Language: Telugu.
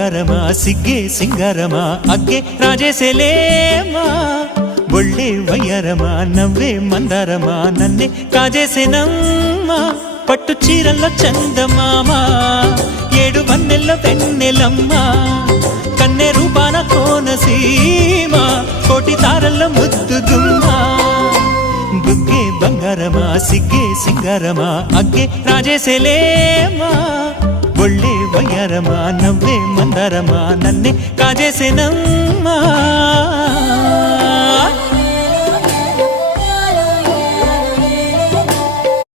బంగారమా సిగ్గే సింగారమా అగ్గే రాజేసేలేమా ఒళ్ళే వయ్యారమా నవ్వే మందారమా నన్నే కాజేసేనమ్మా పట్టు చీరల్లో చందమామా ఏడు వన్నెల్లో వెన్నెలమ్మా కన్నె రూపాన కోనసీమ కోటి తారల్లో ముద్దుగుమ్మా బుగ్గే బంగారమా సిగ్గే సింగారమా అగ్గే రాజేసేలేమా ఒళ్ళే వయ్యారమా నవ్వే మందారమా నన్నే కాజేసేనమ్మా